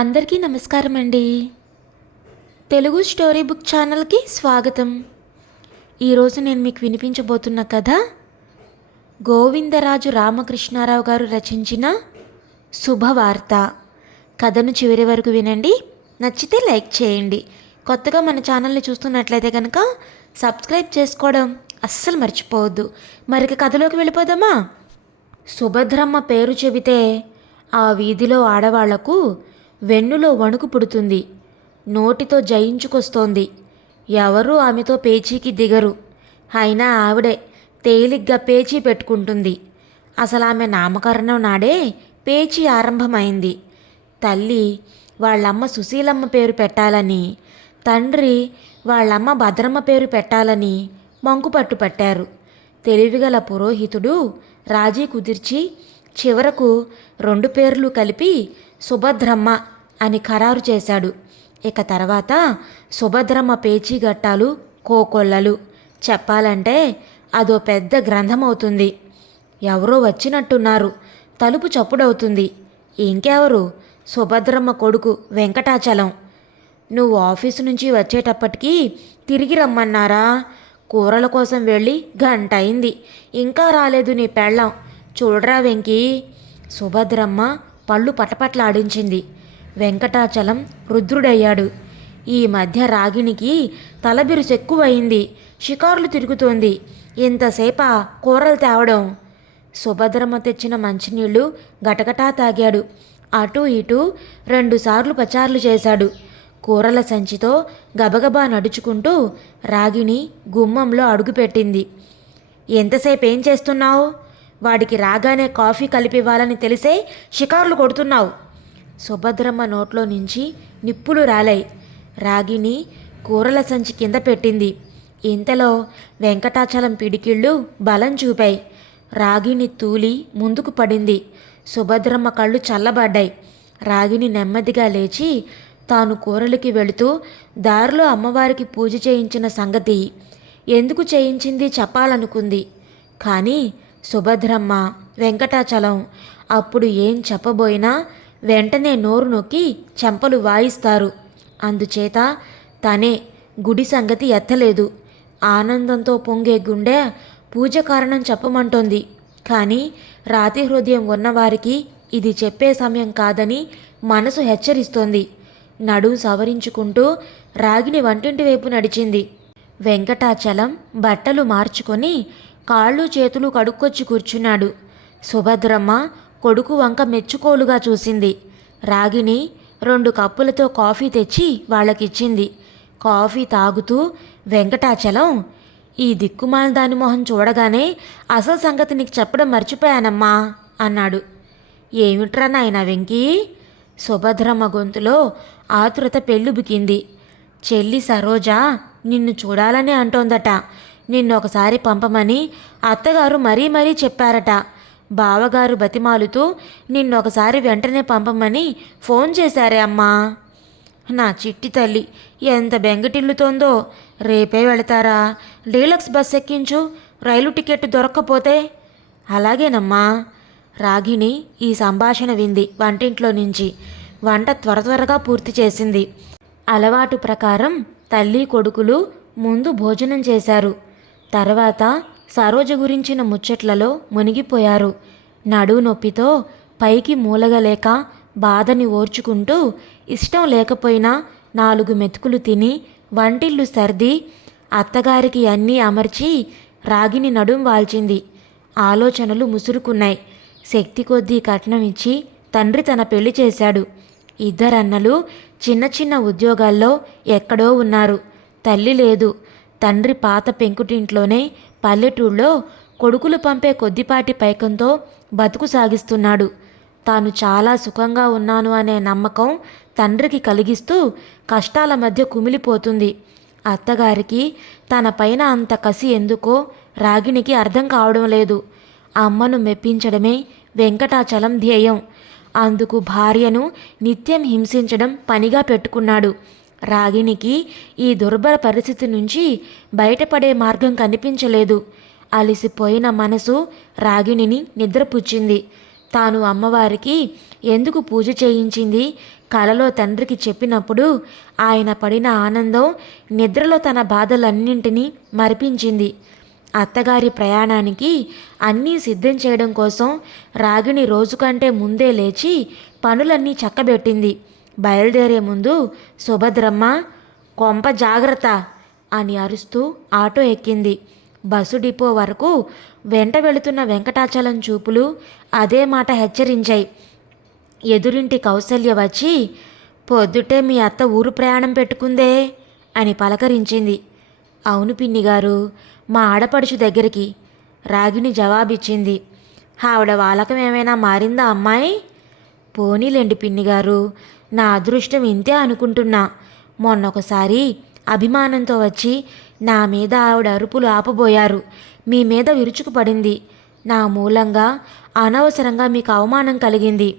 అందరికీ నమస్కారం అండి తెలుగు స్టోరీ బుక్ ఛానల్కి స్వాగతం. ఈరోజు నేను మీకు వినిపించబోతున్న కథ గోవిందరాజు రామకృష్ణారావు గారు రచించిన శుభవార్త. కథను చివరి వరకు వినండి. నచ్చితే లైక్ చేయండి. కొత్తగా మన ఛానల్ని చూస్తున్నట్లయితే కనుక సబ్స్క్రైబ్ చేసుకోవడం అస్సలు మర్చిపోవద్దు. మరిక కథలోకి వెళ్ళిపోదామా? సుభద్రమ్మ పేరు చెబితే ఆ వీధిలో ఆడవాళ్ళకు వెన్నులో వణుకు పుడుతుంది. నోటితో జయించుకొస్తోంది. ఎవరూ ఆమెతో పేచీకి దిగరు. అయినా ఆవిడే తేలిగ్గా పేచీ పెట్టుకుంటుంది. అసలు ఆమె నామకరణం నాడే పేచీ ఆరంభమైంది. తల్లి వాళ్ళమ్మ సుశీలమ్మ పేరు పెట్టాలని తండ్రి వాళ్ళమ్మ భద్రమ్మ పేరు పెట్టాలని మంకుపట్టు పట్టారు తెలివిగల పురోహితుడు రాజీ కుదిర్చి చివరకు రెండు పేర్లు కలిపి సుభద్రమ్మ అని ఖరారు చేశాడు. ఇక తర్వాత సుభద్రమ్మ పేచీగట్టాలు కోకొల్లలు. చెప్పాలంటే అదో పెద్ద గ్రంథం అవుతుంది ఎవరో వచ్చినట్టున్నారు. తలుపు చప్పుడవుతుంది. ఇంకెవరు? సుభద్రమ్మ కొడుకు వెంకటాచలం. నువ్వు ఆఫీసు నుంచి వచ్చేటప్పటికి తిరిగి రమ్మన్నారా? కూరల కోసం వెళ్ళి గంట అయింది ఇంకా రాలేదు నీ పెళ్ళం. చూడరా వెంకీ? సుభద్రమ్మ పళ్ళు పటపట్లాడించింది. వెంకటాచలం రుద్రుడయ్యాడు. ఈ మధ్య రాగినికి తలబిరుసు ఎక్కువయింది. షికారులు తిరుగుతోంది. ఇంతసేపా కూరలు తేవడం? సుభద్రమ్మ తెచ్చిన మంచినీళ్ళు గటగటా తాగాడు. అటూ ఇటూ రెండుసార్లు పచార్లు చేశాడు. కూరల సంచితో గబగబా నడుచుకుంటూ రాగిణి గుమ్మంలో అడుగుపెట్టింది. ఎంతసేపు ఏం చేస్తున్నావు? వాడికి రాగానే కాఫీ కలిపివ్వాలని తెలిసే షికార్లు కొడుతున్నావు. సుభద్రమ్మ నోట్లో నుంచి నిప్పులు రాలాయి. రాగిని కూరల సంచి కింద పెట్టింది. ఇంతలో వెంకటాచలం పిడికిళ్ళు బలం చూపాయి. రాగిని తూలి ముందుకు పడింది. సుభద్రమ్మ కళ్ళు చల్లబడ్డాయి. రాగిని నెమ్మదిగా లేచి తాను కూరలకి వెళుతూ దారిలో అమ్మవారికి పూజ చేయించిన సంగతి. ఎందుకు చేయించింది చెప్పాలనుకుంది. కానీ సుభద్రమ్మ వెంకటాచలం. అప్పుడు ఏం చెప్పబోయినా వెంటనే నోరు నొక్కి చెంపలు వాయిస్తారు. అందుచేత తనే గుడి సంగతి ఎత్తలేదు. ఆనందంతో పొంగే గుండె పూజ కారణం చెప్పమంటోంది. కానీ రాతి హృదయం ఉన్నవారికి ఇది చెప్పే సమయం కాదని మనసు హెచ్చరిస్తోంది. నడుం సవరించుకుంటూ రాగిని వంటింటి వైపు నడిచింది. వెంకటాచలం బట్టలు మార్చుకొని కాళ్ళు చేతులు కడుక్కొచ్చి కూర్చున్నాడు. సుభద్రమ్మ కొడుకు వంక మెచ్చుకోలుగా చూసింది. రాగిని రెండు కప్పులతో కాఫీ తెచ్చి వాళ్ళకిచ్చింది. కాఫీ తాగుతూ వెంకటాచలం ఈ దిక్కుమాల దాని మొహం చూడగానే అసలు సంగతి నీకు చెప్పడం మర్చిపోయానమ్మా అన్నాడు. ఏమిట్రా నాయన వెంకీ? సుభద్రమ్మ గొంతులో ఆతురత పెళ్ళుబికింది. చెల్లి సరోజ నిన్ను చూడాలని అంటోందట. నిన్నొకసారి పంపమని అత్తగారు మరీ మరీ చెప్పారట. బావగారు బతిమాలుతూ నిన్నొకసారి వెంటనే పంపమని ఫోన్ చేశారే అమ్మా. నా చిట్టి తల్లి ఎంత బెంగటిల్లుతోందో? రేపే వెళతారా? డీలక్స్ బస్ ఎక్కించు రైలు టికెట్ దొరక్కపోతే? అలాగేనమ్మా. రాగిణి ఈ సంభాషణ వింది వంటింట్లో నుంచి. వంట త్వర త్వరగా పూర్తి చేసింది. అలవాటు ప్రకారం తల్లి కొడుకులు ముందు భోజనం చేశారు. తర్వాత సరోజ గురించిన ముచ్చట్లలో మునిగిపోయారు. నడు నొప్పితో పైకి మూలగలేక బాధని ఓర్చుకుంటూ ఇష్టం లేకపోయినా నాలుగు మెతుకులు తిని వంటిల్లు సర్ది అత్తగారికి అన్నీ అమర్చి రాగిని నడుం వాల్చింది. ఆలోచనలు ముసురుకున్నాయి. శక్తి కొద్దీ కట్నం ఇచ్చి తండ్రి తన పెళ్ళి చేశాడు. ఇద్దరన్నలు చిన్న చిన్న ఉద్యోగాల్లో ఎక్కడో ఉన్నారు. తల్లి లేదు. తండ్రి పాత పెంకుటింట్లోనే పల్లెటూళ్ళలో కొడుకులు పంపే కొద్దిపాటి పైకంతో బతుకు సాగిస్తున్నాడు. తాను చాలా సుఖంగా ఉన్నాను అనే నమ్మకం తండ్రికి కలిగిస్తూ కష్టాల మధ్య కుమిలిపోతుంది. అత్తగారికి తన పైన అంత కసి ఎందుకో రాగిణికి అర్థం కావడం లేదు. అమ్మను మెప్పించడమే వెంకటాచలం ధ్యేయం. అందుకు భార్యను నిత్యం హింసించడం పనిగా పెట్టుకున్నాడు. రాగిణికి ఈ దుర్భర పరిస్థితి నుంచి బయటపడే మార్గం కనిపించలేదు. అలిసిపోయిన మనసు రాగిణిని నిద్రపుచ్చింది. తాను అమ్మవారికి ఎందుకు పూజ చేయించింది? కలలో తండ్రికి చెప్పినప్పుడు ఆయన పడిన ఆనందం నిద్రలో తన బాధలన్నింటినీ మరిపించింది. అత్తగారి ప్రయాణానికి అన్నీ సిద్ధం చేయడం కోసం రాగిణి రోజు కంటే ముందే లేచి పనులన్నీ చక్కబెట్టింది. బయలుదేరే ముందు సుభద్రమ్మ కొంప జాగ్రత్త అని అరుస్తూ ఆటో ఎక్కింది. బస్సు డిపో వరకు వెంట వెళుతున్న వెంకటాచలం చూపులు అదే మాట హెచ్చరించాయి. ఎదురింటి కౌసల్య వచ్చి పొద్దుటే మీ అత్త ఊరు ప్రయాణం పెట్టుకుందే అని పలకరించింది. అవును పిన్ని గారు మా ఆడపడుచు దగ్గరికి రాగిని జవాబిచ్చింది. ఆవిడ వాలకం ఏమైనా మారిందా అమ్మాయి? పోనీలేండి పిన్ని గారు నా అదృష్టం ఇంతే అనుకుంటున్నా. మొన్నొకసారి అభిమానంతో వచ్చి నా మీద ఆవిడ అరుపులు ఆపబోయారు. మీ మీద విరుచుకుపడింది. నా మూలంగా అనవసరంగా మీకు అవమానం కలిగింది.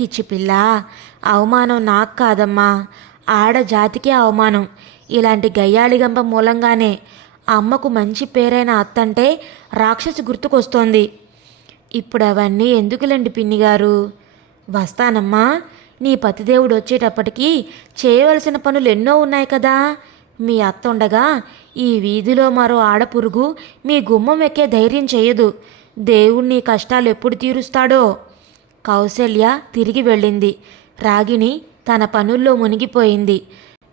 పిచ్చి పిల్ల అవమానం నాకు కాదమ్మా. ఆడ జాతికే అవమానం. ఇలాంటి గయ్యాళిగంప మూలంగానే అమ్మకు మంచి పేరైన అత్తంటే రాక్షసి గుర్తుకొస్తోంది. ఇప్పుడు అవన్నీ ఎందుకులేండి పిన్ని గారు వస్తానమ్మా. నీ పతిదేవుడు వచ్చేటప్పటికి చేయవలసిన పనులు ఎన్నో ఉన్నాయి కదా. మీ అత్త ఉండగా ఈ వీధిలో మరో ఆడపురుగు మీ గుమ్మం ఎక్కే ధైర్యం చేయదు. దేవుడు నీ కష్టాలు ఎప్పుడు తీరుస్తాడో? కౌశల్య తిరిగి వెళ్ళింది. రాగిణి తన పనుల్లో మునిగిపోయింది.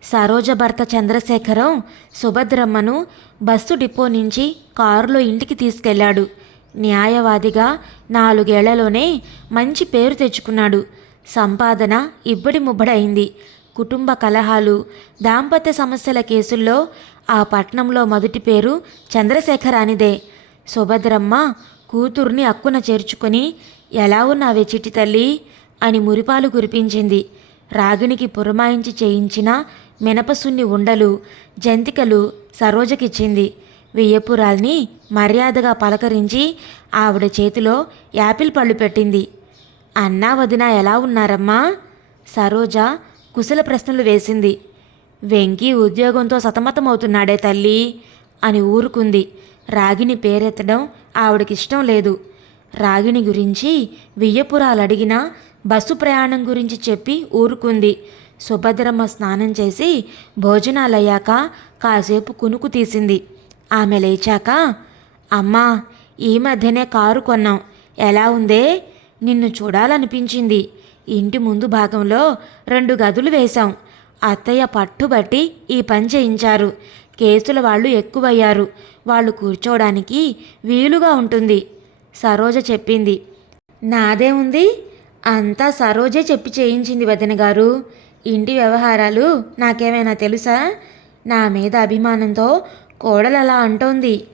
సరోజ భర్త చంద్రశేఖరం సుభద్రమ్మను బస్సు డిపో నుంచి కారులో ఇంటికి తీసుకెళ్ళాడు న్యాయవాదిగా నాలుగేళ్ళలోనే మంచి పేరు తెచ్చుకున్నాడు. సంపాదన ఇబ్బడి ముబ్బడైంది. కుటుంబ కలహాలు దాంపత్య సమస్యల కేసుల్లో ఆ పట్నంలో మొదటి పేరు చంద్రశేఖరానిదే. సుభద్రమ్మ కూతుర్ని అక్కున చేర్చుకొని ఎలా ఉన్నావే చిట్టి తల్లి అని మురిపాలు కురిపించింది. రాగిణికి పురమాయించి చేయించిన మినపసున్ని ఉండలు జంతికలు సరోజకిచ్చింది. వెయ్యపురాల్ని మర్యాదగా పలకరించి ఆవిడ చేతిలో యాపిల్ పళ్ళు పెట్టింది. అన్నా వదిన ఎలా ఉన్నారమ్మా? సరోజ కుశల ప్రశ్నలు వేసింది. వెంకీ ఉద్యోగంతో సతమతమవుతున్నాడే తల్లి అని ఊరుకుంది. రాగిని పేరెత్తడం ఆవిడకిష్టం లేదు. రాగిణి గురించి వియ్యపురాలు అడిగినా బస్సు ప్రయాణం గురించి చెప్పి ఊరుకుంది. సుభద్రమ్మ స్నానం చేసి భోజనాలయ్యాక కాసేపు కునుకు తీసింది. ఆమె లేచాక అమ్మా ఈ మధ్యనే కారు కొన్నాం. ఎలా ఉందే? నిన్ను చూడాలనిపించింది. ఇంటి ముందు భాగంలో రెండు గదులు వేశాం. అత్తయ్య పట్టుబట్టి ఈ పని చేయించారు. కేసుల వాళ్ళు ఎక్కువయ్యారు. వాళ్ళు కూర్చోవడానికి వీలుగా ఉంటుంది సరోజ చెప్పింది. నాదే ఉంది? అంతా సరోజే చెప్పి చేయించింది వదిన గారు. ఇంటి వ్యవహారాలు నాకేమైనా తెలుసా? నా మీద అభిమానంతో కోడలలా అంటోంది.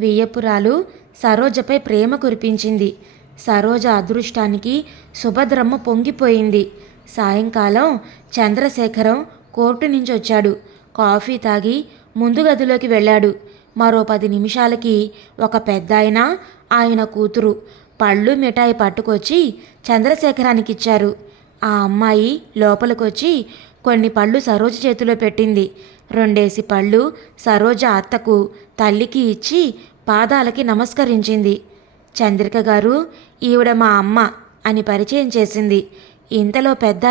వియ్యపురాలు సరోజపై ప్రేమ కురిపించింది. సరోజ అదృష్టానికి సుభద్రమ్మ పొంగిపోయింది. సాయంకాలం చంద్రశేఖరం కోర్టు నుంచి వచ్చాడు కాఫీ తాగి ముందు గదిలోకి వెళ్ళాడు. మరో పది నిమిషాలకి ఒక పెద్దాయన ఆయన కూతురు పళ్ళు మిఠాయి పట్టుకొచ్చి చంద్రశేఖరానికి ఇచ్చారు ఆ అమ్మాయి లోపలికొచ్చి కొన్ని పళ్ళు సరోజ చేతిలో పెట్టింది. రెండేసి పళ్ళు సరోజ అత్తకు తల్లికి ఇచ్చి పాదాలకి నమస్కరించింది. చంద్రిక గారు ఈవిడ మా అమ్మ అని పరిచయం చేసింది. ఇంతలో పెద్ద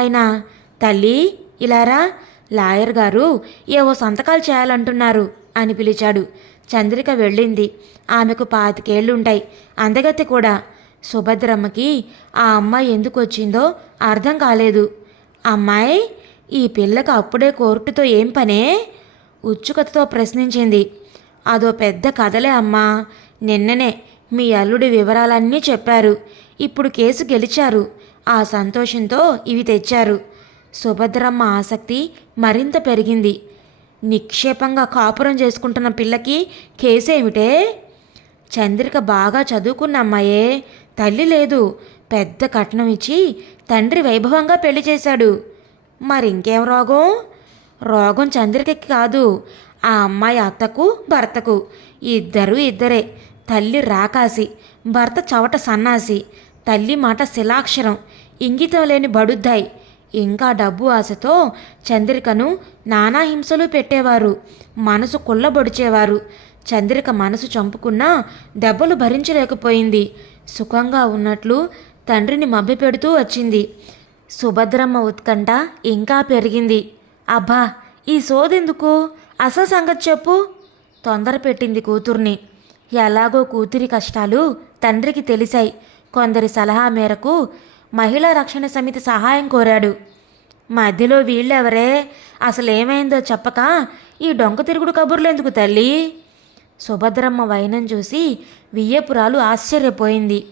తల్లి ఇలారా లాయర్ గారు ఏవో సంతకాలు చేయాలంటున్నారు అని పిలిచాడు. చంద్రిక వెళ్ళింది. ఆమెకు పాతికేళ్ళుంటాయి. అందగతి కూడా. సుభద్రమ్మకి ఆ అమ్మాయి ఎందుకు వచ్చిందో అర్థం కాలేదు. అమ్మాయి ఈ పిల్లకు అప్పుడే కోర్టుతో ఏం పనే? ఉత్సుకతతో ప్రశ్నించింది. అదో పెద్ద కథలే అమ్మా. నిన్ననే మీ అల్లుడి వివరాలన్నీ చెప్పారు. ఇప్పుడు కేసు గెలిచారు. ఆ సంతోషంతో ఇవి తెచ్చారు. సుభద్రమ్మ ఆసక్తి మరింత పెరిగింది. నిక్షేపంగా కాపురం చేసుకుంటున్న పిల్లకి కేసేమిటే? చంద్రిక బాగా చదువుకున్న అమ్మాయే. తల్లి లేదు. పెద్ద కట్నం ఇచ్చి తండ్రి వైభవంగా పెళ్ళి చేశాడు. మరింకేం రోగం? రోగం చంద్రికకి కాదు. ఆ అమ్మాయి అత్తకు భర్తకు. ఇద్దరు ఇద్దరే. తల్లి రాకాసి భర్త చవట సన్నాసి తల్లి మాట శిలాక్షరం ఇంగితం లేని బడుద్దాయి. ఇంకా డబ్బు ఆశతో చంద్రికను నానా హింసలు పెట్టేవారు మనసు కుళ్ళబొడిచేవారు. చంద్రిక మనసు చంపుకున్నా దెబ్బలు భరించలేకపోయింది. సుఖంగా ఉన్నట్లు తండ్రిని మభ్యపెడుతూ వచ్చింది. సుభద్రమ్మ ఉత్కంఠ ఇంకా పెరిగింది. అబ్బా ఈ సోదెందుకు? అసలు సంగతి చెప్పు. తొందర పెట్టింది కూతుర్ని. ఎలాగో కూతురి కష్టాలు తండ్రికి తెలిసాయి కొందరి సలహా మేరకు మహిళా రక్షణ సమితి సహాయం కోరాడు. మధ్యలో వీళ్ళెవరే? అసలేమైందో చెప్పక ఈ డొంక తిరుగుడు కబుర్లు ఎందుకు తల్లి? సుభద్రమ్మ వైనం చూసి వియ్యపురాలు ఆశ్చర్యపోయింది.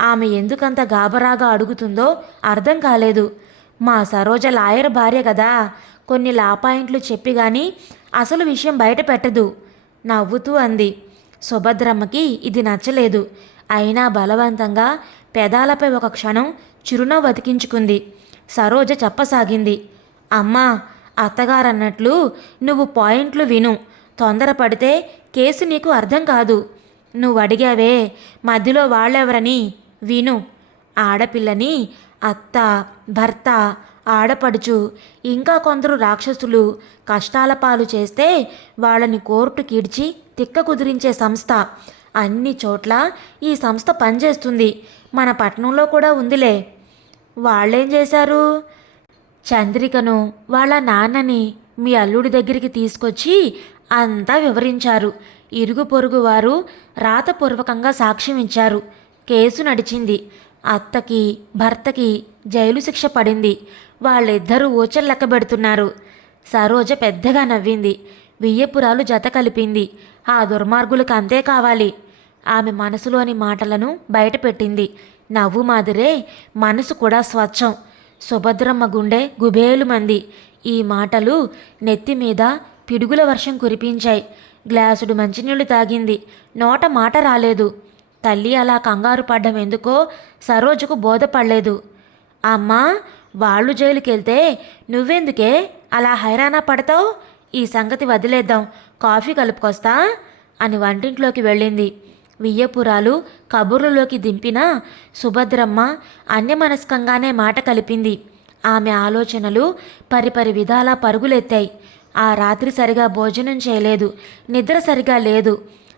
ఆమె ఎందుకంత గాబరాగా అడుగుతుందో అర్థం కాలేదు. మా సరోజ లాయర్ భార్య కదా కొన్ని లాపాయింట్లు చెప్పి గాని అసలు విషయం బయట పెట్టదు. నవ్వుతూ అంది. సుభద్రమ్మకి ఇది నచ్చలేదు. అయినా బలవంతంగా పెదాలపై ఒక క్షణం చిరునవ్వు బతికించుకుంది సరోజ చెప్పసాగింది. అమ్మా అత్తగారన్నట్లు నువ్వు పాయింట్లు విను. తొందరపడితే కేసు నీకు అర్థం కాదు. నువ్వు అడిగావే మధ్యలో వాళ్ళెవరని విను. ఆడపిల్లని అత్త భర్త ఆడపడుచు ఇంకా కొందరు రాక్షసులు కష్టాల పాలు చేస్తే వాళ్ళని కోర్టు కీడ్చి తిక్క కుదిరించే సంస్థ. అన్ని చోట్ల ఈ సంస్థ పనిచేస్తుంది. మన పట్టణంలో కూడా ఉందిలే. వాళ్ళేం చేశారు? చంద్రికను వాళ్ళ నాన్నని మీ అల్లుడి దగ్గరికి తీసుకొచ్చి అంతా వివరించారు. ఇరుగు పొరుగు వారు రాతపూర్వకంగా సాక్ష్యం ఇచ్చారు. కేసు నడిచింది. అత్తకి భర్తకి జైలు శిక్ష పడింది. వాళ్ళిద్దరూ ఊచలు లెక్క పెడుతున్నారు సరోజ పెద్దగా నవ్వింది. వియ్యపురాలు జత కలిపింది. ఆ దుర్మార్గులకు అంతే కావాలి. ఆమె మనసులోని మాటలను బయటపెట్టింది. నవ్వు మాదిరే మనసు కూడా స్వచ్ఛం. సుభద్రమ్మ గుండె గుబేలుమంది. ఈ మాటలు నెత్తి మీద పిడుగుల వర్షం కురిపించాయి. గ్లాసుడు మంచినీళ్ళు తాగింది. నోట మాట రాలేదు. తల్లి అలా కంగారు పడ్డం ఎందుకో సరోజకు బోధపడలేదు. అమ్మా వాళ్ళు జైలుకెళ్తే నువ్వెందుకే అలా హైరానా పడతావు? ఈ సంగతి వదిలేద్దాం. కాఫీ కలుపుకొస్తా అని వంటింట్లోకి వెళ్ళింది. వియ్యపురాలు కబుర్లలోకి దింపిన సుభద్రమ్మ అన్యమనస్కంగానే మాట కలిపింది. ఆమె ఆలోచనలు పరిపరి విధాలా పరుగులెత్తాయి. ఆ రాత్రి సరిగా భోజనం చేయలేదు. నిద్ర సరిగా లేదు.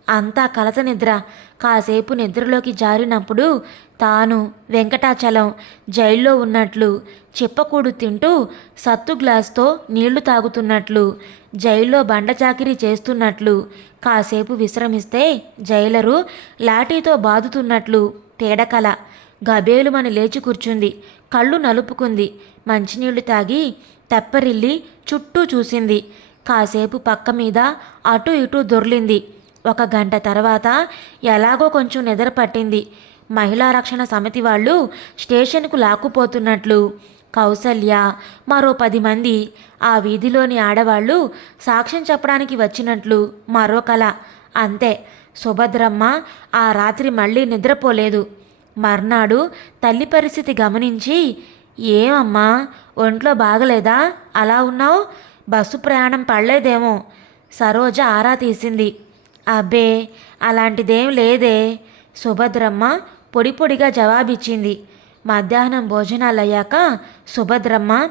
అంతా కలత నిద్ర. కాసేపు నిద్రలోకి జారినప్పుడు తాను వెంకటాచలం జైల్లో ఉన్నట్లు చెప్పకూడు తింటూ సత్తు గ్లాస్తో నీళ్ళు తాగుతున్నట్లు జైల్లో బండచాకిరీ చేస్తున్నట్లు కాసేపు విశ్రమిస్తే జైలరు లాఠీతో బాదుతున్నట్లు తేడకల. గబేలుమని లేచి కూర్చుంది. కళ్ళు నలుపుకుంది. మంచినీళ్ళు తాగి తెప్పరిల్లి చుట్టూ చూసింది. కాసేపు పక్క మీద అటు ఇటు దొర్లింది. ఒక గంట తర్వాత ఎలాగో కొంచెం నిద్ర పట్టింది. మహిళా రక్షణ సమితి వాళ్ళు స్టేషన్కు లాక్కుపోతున్నట్లు. కౌసల్య మరో పది మంది. ఆ వీధిలోని ఆడవాళ్ళు సాక్ష్యం చెప్పడానికి వచ్చినట్లు. మరో కళ అంతే. సుభద్రమ్మ ఆ రాత్రి మళ్ళీ నిద్రపోలేదు. మర్నాడు తల్లి పరిస్థితి గమనించి ఏమమ్మా ఒంట్లో బాగలేదా? అలా ఉన్నావు? బస్సు ప్రయాణం పడలేదేమో. సరోజ ఆరా తీసింది. అబ్బే అలాంటిదేం లేదే. సుభద్రమ్మ పొడి పొడిగా జవాబిచ్చింది. మధ్యాహ్నం భోజనాలయ్యాక సుభద్రమ్మ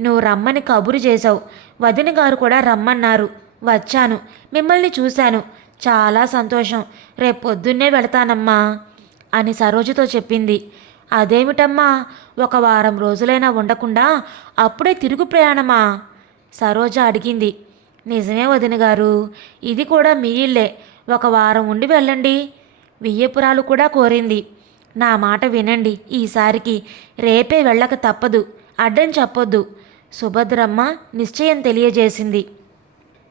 నువ్వు రమ్మని కబురు చేశావు. వదిన గారు కూడా రమ్మన్నారు. వచ్చాను. మిమ్మల్ని చూశాను. చాలా సంతోషం. రేపు పొద్దున్నే వెళతానమ్మా అని సరోజతో చెప్పింది. అదేమిటమ్మా? ఒక వారం రోజులైనా ఉండకుండా అప్పుడే తిరుగు ప్రయాణమా? సరోజ అడిగింది. నిజమే వదిన గారు. ఇది కూడా మీ ఇల్లే. ఒక వారం ఉండి వెళ్ళండి. వియ్యపురాలు కూడా కోరింది. నా మాట వినండి ఈసారికి. రేపే వెళ్ళక తప్పదు. అడ్డం చెప్పొద్దు. సుభద్రమ్మ నిశ్చయం తెలియజేసింది.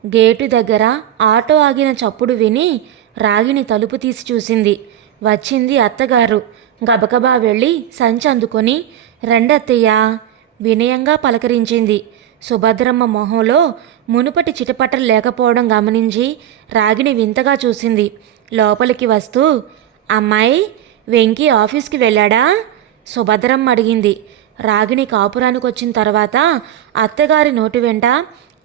గేటు దగ్గర ఆటో ఆగిన చప్పుడు విని రాగిని తలుపు తీసి చూసింది. వచ్చింది అత్తగారు. గబగబా వెళ్ళి సంచి అందుకొని రెండత్తయ్యా వినయంగా పలకరించింది. సుభద్రమ్మ మొహంలో మునుపటి చిటపటలు లేకపోవడం గమనించి రాగిని వింతగా చూసింది. లోపలికి వస్తూ అమ్మాయి వెంకీ ఆఫీస్కి వెళ్ళాడా? సుభద్రమ్మ అడిగింది. రాగిణి కాపురానికి వచ్చిన తర్వాత అత్తగారి నోటి వెంట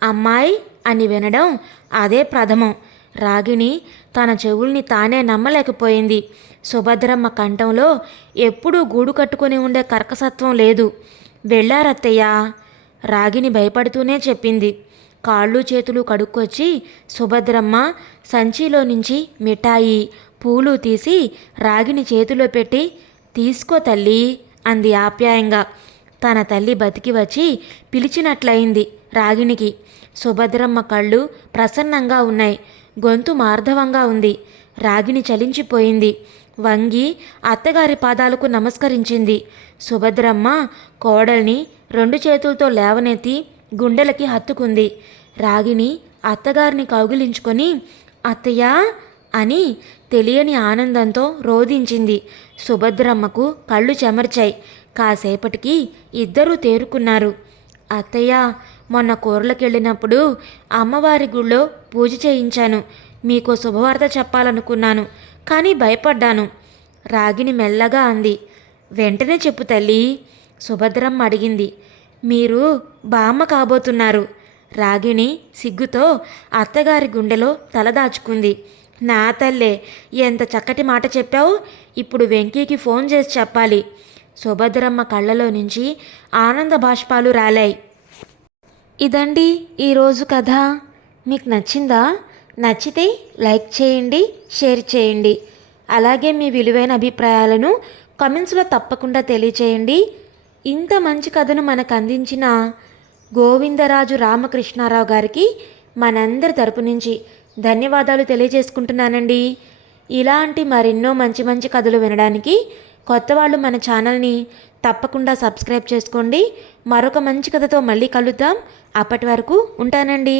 అమ్మాయి అని వినడం అదే ప్రథమం. రాగిణి తన చెవుల్ని తానే నమ్మలేకపోయింది. సుభద్రమ్మ కంఠంలో ఎప్పుడూ గూడు కట్టుకొని ఉండే కర్కసత్వం లేదు. వెళ్ళారత్తయ్యా రాగిని భయపడుతూనే చెప్పింది. కాళ్ళు చేతులు కడుక్కొచ్చి సుభద్రమ్మ సంచిలో నుంచి మిఠాయి పూలు తీసి రాగిని చేతిలో పెట్టి తీసుకో తల్లి అంది ఆప్యాయంగా. తన తల్లి బతికి వచ్చి పిలిచినట్లయింది రాగినికి. సుభద్రమ్మ కళ్ళు ప్రసన్నంగా ఉన్నాయి. గొంతు మార్ధవంగా ఉంది. రాగిని చలించిపోయింది. వంగి అత్తగారి పాదాలకు నమస్కరించింది. సుభద్రమ్మ కోడల్ని రెండు చేతులతో లేవనెత్తి గుండెలకి హత్తుకుంది. రాగిణి అత్తగారిని కౌగిలించుకొని అత్తయ్య అని తెలియని ఆనందంతో రోధించింది. సుభద్రమ్మకు కళ్ళు చెమర్చాయి. కాసేపటికి ఇద్దరూ తేరుకున్నారు. అత్తయ్య మొన్న కూరలకెళ్ళినప్పుడు అమ్మవారి గుళ్ళో పూజ చేయించాను. మీకు శుభవార్త చెప్పాలనుకున్నాను కానీ భయపడ్డాను. రాగిని మెల్లగా అంది. వెంటనే చెప్పు తల్లి సుభద్రమ్మ అడిగింది. మీరు బామ్మ కాబోతున్నారు. రాగిణి సిగ్గుతో అత్తగారి గుండెలో తలదాచుకుంది నా తల్లే ఎంత చక్కటి మాట చెప్పావు. ఇప్పుడు వెంకీకి ఫోన్ చేసి చెప్పాలి. సుభద్రమ్మ కళ్ళలో నుంచి ఆనంద బాష్పాలు రాలాయి. ఇదండి ఈరోజు కథ. మీకు నచ్చిందా? నచ్చితే లైక్ చేయండి షేర్ చేయండి. అలాగే మీ విలువైన అభిప్రాయాలను కమెంట్స్లో తప్పకుండా తెలియచేయండి. ఇంత మంచి కథను మనకు అందించిన గోవిందరాజు రామకృష్ణారావు గారికి మనందరి తరపు నుంచి ధన్యవాదాలు తెలియజేసుకుంటున్నానండి. ఇలాంటి మరెన్నో మంచి మంచి కథలు వినడానికి కొత్త వాళ్ళు మన ఛానల్ని తప్పకుండా సబ్స్క్రైబ్ చేసుకోండి. మరొక మంచి కథతో మళ్ళీ కలుద్దాం. అప్పటి వరకు ఉంటానండి.